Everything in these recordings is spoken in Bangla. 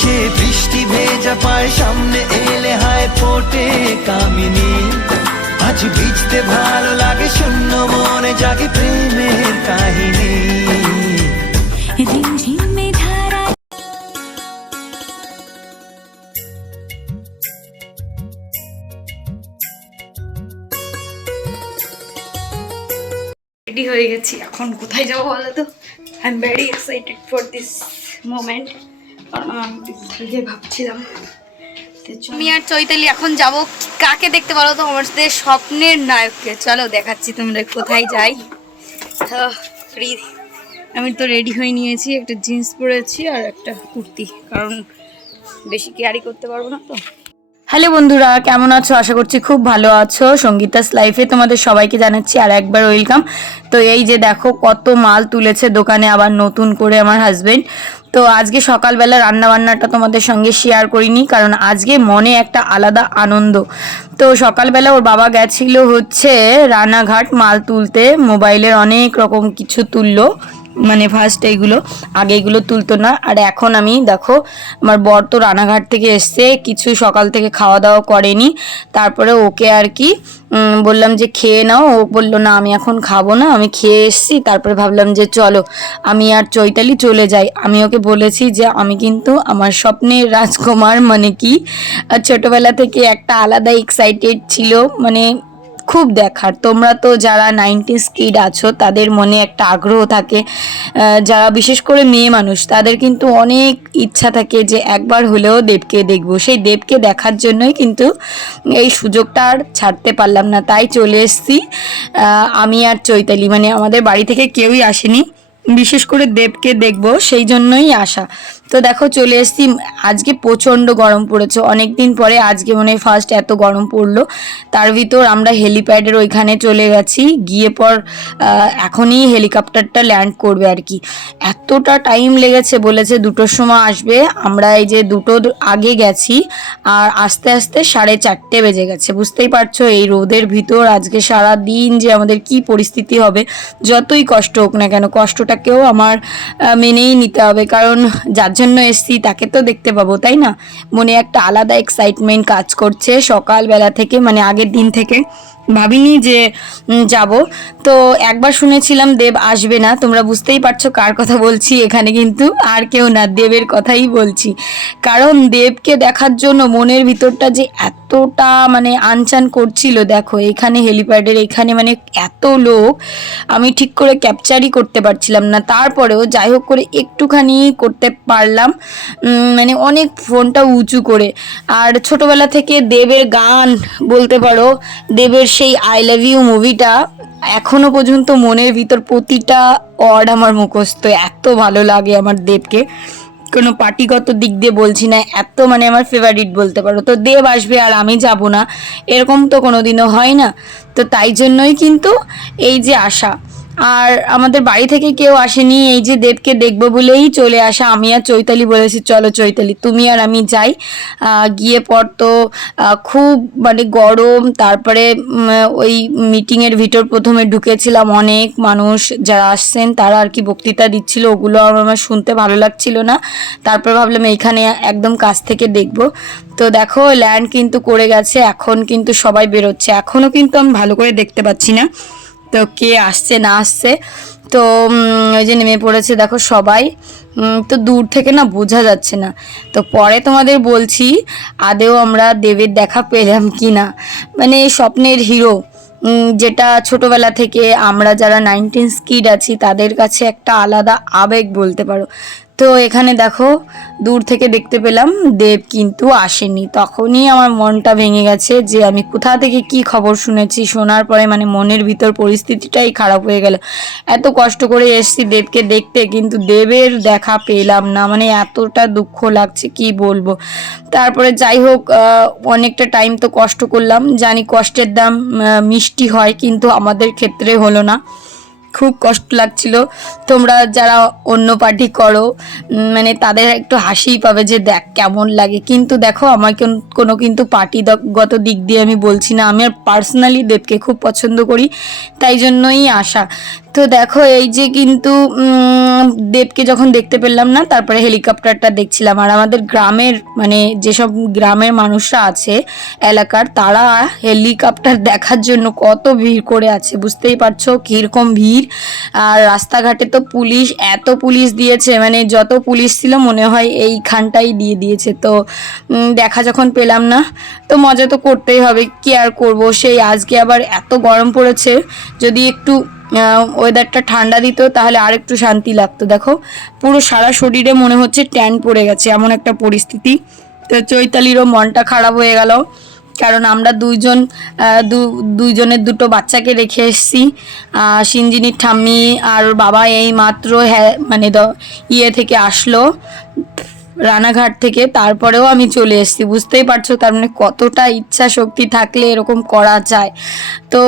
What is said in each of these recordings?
সে বৃষ্টি ভেজা পায় সামনে এলে হায় ফোটে কামিনী। আজ ভিজতে ভালো লাগে শূন্য মনে জাগে প্রেমের কাহিনী। রেডি হয়ে গেছি এখন কোথায় যাব বলো তো? I am very excited for this moment থেকে ভাবছিলাম আমি আর চৈতালি এখন যাব। কাকে দেখতে পারো তো? আমাদের স্বপ্নের নায়ককে। চলো, দেখাচ্ছি তোমরা কোথায় যাই। তো আমি তো রেডি হয়ে নিয়েছি। একটা জিন্স পরেছি আর একটা কুর্তি। কারণ বেশি কেয়ারি করতে পারব না তো। হ্যালো বন্ধুরা, কেমন আছো? আশা করছি খুব ভালো আছো। সঙ্গীতাস লাইফে তোমাদের সবাইকে জানাচ্ছি আর একবার ওয়েলকাম তো এই যে দেখো, কত মাল তুলেছে দোকানে আবার নতুন করে আমার হাজবেন্ড তো আজকে সকালবেলা রান্নাবান্নাটা তোমাদের সঙ্গে শেয়ার করিনি, কারণ আজকে মনে একটা আলাদা আনন্দ। তো সকালবেলা ওর বাবা গেছিল হচ্ছে রানাঘাট মাল তুলতে, মোবাইলের অনেক রকম কিছু তুললো। মানে ফার্স্ট এইগুলো, আগে এগুলো তুলতো না। আর এখন আমি, দেখো, আমার বর তো রানাঘাট থেকে এসছে, কিছু সকাল থেকে খাওয়া দাওয়া করেনি। তারপরে ওকে আর কি বললাম যে খেয়ে নাও। ও বলল, না, আমি এখন খাব না, আমি খেয়ে এসছি। তারপরে ভাবলাম যে চলো, আমি আর চৈতালি চলে যাই। আমি ওকে বলেছি যে, আমি কিন্তু আমার স্বপ্নের রাজকুমার মানে কি ছোটবেলা থেকে একটা আলাদা এক্সাইটেড ছিল। মানে খুব দেখার। তোমরা তো যারা নাইনটিস কিড আছো, তাদের মনে একটা আগ্রহ থাকে। যারা বিশেষ করে মেয়ে মানুষ, তাদের কিন্তু অনেক ইচ্ছা থাকে যে একবার হলেও দেবকে দেখব। সেই দেবকে দেখার জন্যই কিন্তু এই সুযোগটা আর ছাড়তে পারলাম না। তাই চলে এসেছি। আমি আর চৈতালি মানে আমাদের বাড়ি থেকে কেউই আসেনি। বিশেষ করে দেবকে দেখব, সেই জন্যই আসা। তো দেখো চলে এসেছি। আজকে প্রচণ্ড গরম পড়েছে। অনেক দিন পরে আজকে মনে হয় ফার্স্ট এত গরম পড়ল। তার ভিতর আমরা হেলিপ্যাডের ওইখানে চলে গেছি। গিয়ে পর এখনই হেলিকপ্টারটা ল্যান্ড করবে আর কি। এতটা টাইম লেগেছে বলেছে দুটোর সময় আসবে। আমরা এই যে দুটো আগে গেছি আর আস্তে আস্তে সাড়ে চারটে বেজে গেছে। বুঝতেই পারছ এই রোদের ভিতর আজকে সারা দিন যে আমাদের কি পরিস্থিতি হবে, যতই কষ্ট হোক না কেন, কষ্টটাকেও আমার মেনেই নিতে হবে। কারণ যার জন্য এসছি, তাকে তো দেখতে পাবো, তাই না? মনে একটা আলাদা এক্সাইটমেন্ট কাজ করছে সকালবেলা থেকে মানে আগের দিন থেকে। ভাবিনি যে যাব। তো একবার শুনেছিলাম দেব আসবে না। তোমরা বুঝতেই পারছ কার কথা বলছি এখানে কিন্তু। আর কেউ না, দেবের কথাই বলছি। কারণ দেবকে দেখার জন্য মনের ভিতরটা যে এতটা মানে আনচান করছিল, দেখো, এখানে হেলিপ্যাডের, এখানে মানে এত লোক, আমি ঠিক করে ক্যাপচারই করতে পারছিলাম না। তারপরেও যাই হোক করে একটুখানি করতে পারলাম। মানে অনেক ফোনটা উঁচু করে। আর ছোটবেলা থেকে দেবের গান বলতে পারো, দেবের সেই আই লাভ ইউ মুভিটা এখনও পর্যন্ত মনের ভিতর প্রতিটা ওয়ার্ড আমার মুখস্থ। এত ভালো লাগে আমার দেবকে। কোনো পার্টিগত দিক দিয়ে বলছি না, এত মানে আমার ফেভারিট বলতে পারো। তো দেব আসবে আর আমি যাব না। এরকম তো কোনো দিনও হয় না। তো তাই জন্যই কিন্তু এই যে আশা। আর আমাদের বাড়ি থেকে কেউ আসেনি, এই যে দেবকে দেখব বলেই চলে আসা। আমি আর চৈতালি বলেছি, চলো চৈতালি, তুমি আর আমি যাই। গিয়ে পর তো খুব মানে গরম, তারপরে ওই মিটিংয়ের ভিতর প্রথমে ঢুকেছিলাম অনেক মানুষ যারা আসছেন, তারা আর কি বক্তৃতা দিচ্ছিল, ওগুলো আমার শুনতে ভালো লাগছিল না। তারপর ভাবলাম এইখানে একদম কাছ থেকে দেখব। তো দেখো ল্যান্ড কিন্তু করে গেছে, এখন কিন্তু সবাই বেরোচ্ছে। এখনও কিন্তু আমি ভালো করে দেখতে পাচ্ছি না। তো কে আসছে, না আসছে, তো ওই যে নেমে পড়েছে দেখো সবাই। তো দূর থেকে না বোঝা যাচ্ছে না। তো পরে তোমাদের বলছি, আদেও আমরা দেবের দেখা পেলাম কি না মানে স্বপ্নের হিরো যেটা ছোটবেলা থেকে আমরা যারা নাইনটিন স্কিড আছি, তাদের কাছে একটা আলাদা আবেগ বলতে পারো। তো এখানে দেখো, দূর থেকে দেখতে পেলাম দেব কিন্তু আসেনি। তখনই আমার মনটা ভেঙে গেছে যে আমি কোথা থেকে কি খবর শুনেছি, শোনার পরে মানে মনের ভিতর পরিস্থিতিটাই খারাপ হয়ে গেল। এত কষ্ট করে এসেছি দেবকে দেখতে কিন্তু দেবের দেখা পেলাম না। মানে এতটা দুঃখ লাগছে, কি বলব? তারপরে যাই হোক অনেকটা টাইম তো কষ্ট করলাম। জানি কষ্টের দাম মিষ্টি হয় কিন্তু আমাদের ক্ষেত্রে হলো না। খুব কষ্ট লাগছিল। তোমরা যারা অন্য পার্টি করো মানে তাদের একটু হাসিই পাবে যে দেখ কেমন লাগে। কিন্তু দেখো, আমার কোনো কিন্তু পার্টি পার্টিগত দিক দিয়ে আমি বলছি না। আমি আর পার্সোনালি দেবকে খুব পছন্দ করি, তাই জন্যই আসা তো দেখো, এই যে কিন্তু দেবকে যখন দেখতে পেলাম না, তারপরে হেলিকপ্টারটা দেখছিলাম। আর আমাদের গ্রামের মানে যেসব গ্রামের মানুষরা আছে, এলাকার, তারা হেলিকপ্টার দেখার জন্য কত ভিড় করে আছে, বুঝতেই পারছ? কীরকম ভিড়? আর রাস্তাঘাটে তো পুলিশ, এত পুলিশ দিয়েছে মানে যত পুলিশ ছিল মনে হয় এইখানটাই দিয়ে দিয়েছে। তো দেখা যখন পেলাম না, তো মজা তো করতেই হবে, কি আর করব? সেই আজকে আবার এত গরম পড়েছে, যদি একটু ওয়েদারটা ঠান্ডা দিত, তাহলে আর একটু শান্তি লাগতো। দেখো, পুরো সারা শরীরে মনে হচ্ছে ট্যান পড়ে গেছে, এমন একটা পরিস্থিতি। তো চৈতালিরও মনটা খারাপ হয়ে গেল। কারণ আমরা দুইজন দুইজনের দুটো বাচ্চাকে রেখে এসেছি। সিঞ্জিনির ঠাম্মি আর বাবা এই মাত্র হ্যাঁ মানে ইয়ে থেকে আসলো, রানাঘাট থেকে। তারপরেও আমি চলে এসেছি। বুঝতেই পারছ তার মানে কতটা ইচ্ছা শক্তি থাকলে এরকম করা যায়। তো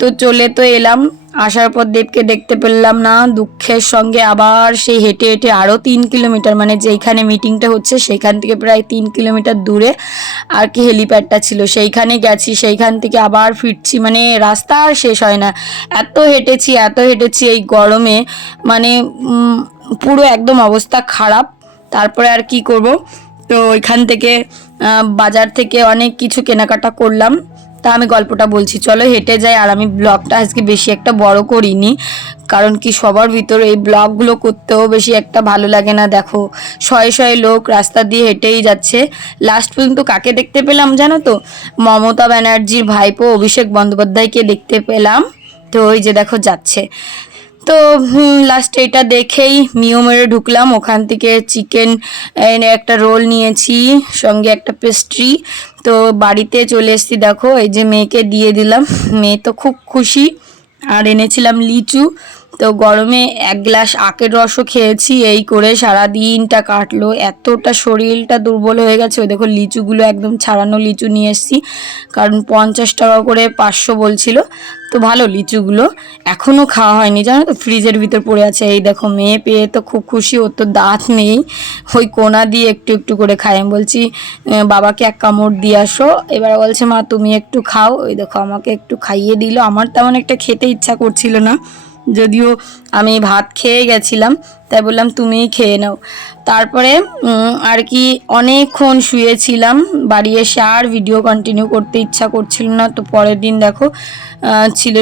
তো চলে তো এলাম। আসার পর দেবকে দেখতে পেলাম না। দুঃখের সঙ্গে আবার সেই হেঁটে হেঁটে আরও তিন কিলোমিটার মানে যেইখানে মিটিংটা হচ্ছে সেইখান থেকে প্রায় তিন কিলোমিটার দূরে আর কি হেলিপ্যাডটা ছিল। সেইখানে গেছি, সেইখান থেকে আবার ফিরছি। মানে রাস্তা আর শেষ হয় না। এত হেঁটেছি এত হেঁটেছি এই গরমে। মানে পুরো একদম অবস্থা খারাপ। তারপরে আর কি করব? তো ওইখান থেকে বাজার থেকে অনেক কিছু কেনাকাটা করলাম। তা আমি গল্পটা বলছি। চলো হেঁটে যাই, আর আমি ব্লগটা আজকে বেশি একটা বড় করিনি, কারণ কি সবার ভিতরে এই ব্লগগুলো করতেও বেশি একটা ভালো লাগে না। দেখো, শয়ে শয়ে লোক রাস্তা দিয়ে হেঁটেই যাচ্ছে। লাস্ট পর্যন্ত কাকে দেখতে পেলাম জানো তো? মমতা ব্যানার্জির ভাইপো অভিষেক বন্দ্যোপাধ্যায়কে দেখতে পেলাম। তো ওই যে দেখো যাচ্ছে। তো লাস্ট এটা দেখেই মিও মেরে ঢুকলাম। ওখান থেকে চিকেন একটা রোল নিয়েছি, সঙ্গে একটা পেস্ট্রি তো বাড়িতে চলে এসছি, দেখো, এই যে মেয়েকে দিয়ে দিলাম। মেয়ে তো খুব খুশি। আর এনেছিলাম লিচু। তো গরমে এক গ্লাস আখের রসও খেয়েছি, এই করে সারা দিনটা কাটলো। এতটা শরীরটা দুর্বল হয়ে গেছে। ওই দেখো, লিচুগুলো একদম ছাড়ানো লিচু নিয়ে এসেছি। কারণ পঞ্চাশ টাকা করে পাঁচশো বলছিল। তো ভালো লিচুগুলো। এখনও খাওয়া হয়নি, জানো তো, ফ্রিজের ভিতর পড়ে আছে। এই দেখো, মেয়ে পেয়ে তো খুব খুশি, ওর তো দাঁত নেই। ওই কোনা দিয়ে একটু একটু করে খাই। আমি বলছি বাবাকে এক কামড় দিয়ে আসো। এবার বলছে, মা, তুমি একটু খাও। ওই দেখো, আমাকে একটু খাইয়ে দিল। আমার তেমন একটা খেতে ইচ্ছা করছিল না। যদিও আমি ভাত খেয়ে গেছিলাম, তাই বললাম তুমিই খেয়ে নাও। তারপরে আর কি অনেকক্ষণ শুয়েছিলাম, বাড়ি এসে আর ভিডিও কন্টিনিউ করতে ইচ্ছা করছিল না, তো পরের দিন দেখো ছিল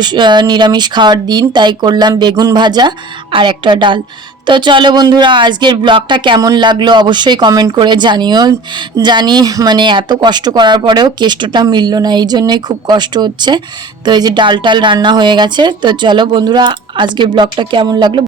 নিরামিষ খাওয়ার দিন, তাই করলাম বেগুন ভাজা আর একটা ডাল। তো চলো বন্ধুরা, আজকের ব্লগটা কেমন লাগল অবশ্যই কমেন্ট করে জানিও। জানি মানে এত কষ্ট করার পরেও কেষ্টটা মিলল না, এই জন্যই খুব কষ্ট হচ্ছে। তো এই যে ডাল টাল রান্না হয়ে গেছে, তো চলো বন্ধুরা, আজকের ব্লগটা কেমন লাগল